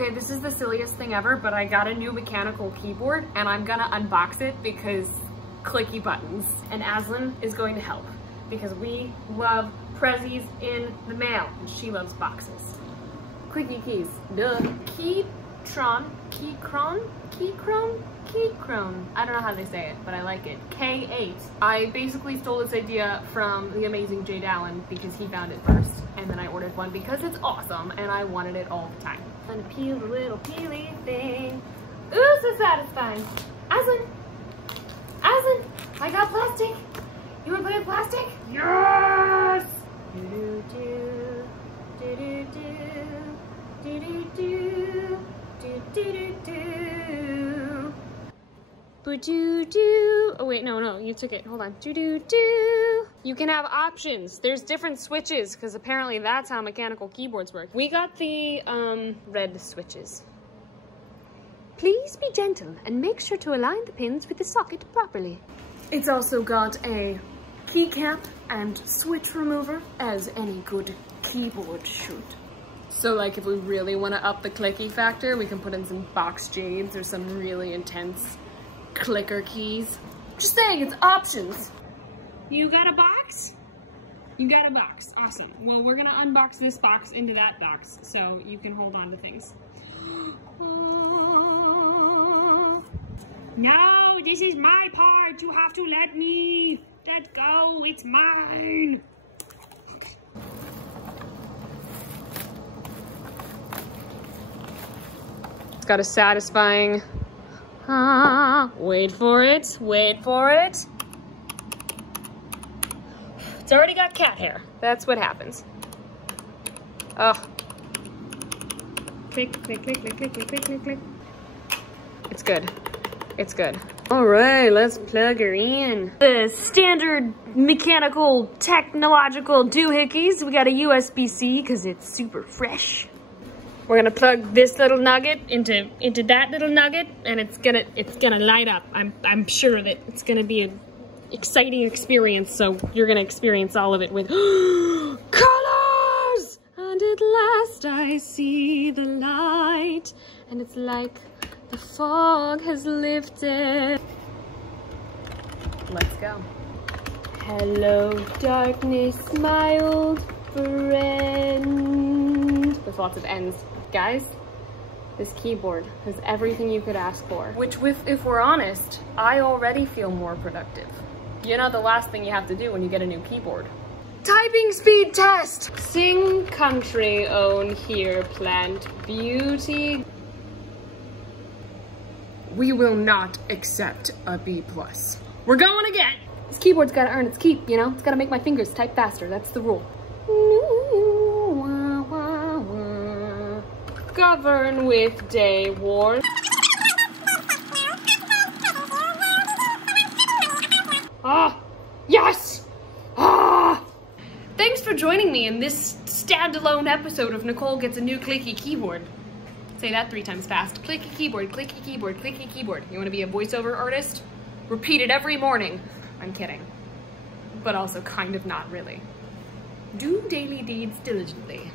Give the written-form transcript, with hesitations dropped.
Okay, this is the silliest thing ever, but I got a new mechanical keyboard and I'm gonna unbox it because clicky buttons. And Aslan is going to help because we love prezzies in the mail and she loves boxes. Clicky keys. Duh. Keychron. I don't know how they say it, but I like it. K8. I basically stole this idea from the amazing Jade Allen because he found it first. And then I ordered one because it's awesome and I wanted it all the time. And peel the little peely thing. Ooh, so satisfying. Aslan! Aslan! I got plastic! You wanna play with plastic? Yes! Do-do-do. Do-do-do. Do-do-do. Do-do-do-do. Boo-doo-doo. Oh wait, no, you took it. Hold on. Do-do-do. You can have options. There's different switches because apparently that's how mechanical keyboards work. We got the red switches. Please be gentle and make sure to align the pins with the socket properly. It's also got a keycap and switch remover as any good keyboard should. So like if we really want to up the clicky factor, we can put in some box jades or some really intense clicker keys. Just saying, it's options. You got a box? You got a box. Awesome. Well, we're gonna unbox this box into that box so you can hold on to things. No, this is my part. You have to let me let go. It's mine. It's got a satisfying, wait for it, wait for it. It's already got cat hair. That's what happens. Oh. Click, click, click, click, click, click, click, click, click. It's good. It's good. All right, let's plug her in. The standard mechanical technological doohickeys. We got a USB-C because it's super fresh. We're gonna plug this little nugget into that little nugget, and it's gonna light up. I'm sure that it's gonna be an exciting experience. So you're gonna experience all of it with colors. And at last I see the light, and it's like the fog has lifted. Let's go. Hello, darkness, my old friend. With lots of N's. Guys, this keyboard has everything you could ask for. Which, if we're honest, I already feel more productive. You know the last thing you have to do when you get a new keyboard. Typing speed test! Sing country own here, plant beauty. We will not accept a B+. We're going again! This keyboard's gotta earn its keep, you know? It's gotta make my fingers type faster, that's the rule. Govern with day war. Ah! Yes! Ah! Thanks for joining me in this standalone episode of Nicole Gets a New Clicky Keyboard. Say that 3 times fast. Clicky keyboard, clicky keyboard, clicky keyboard. You want to be a voiceover artist? Repeat it every morning. I'm kidding. But also kind of not really. Do daily deeds diligently.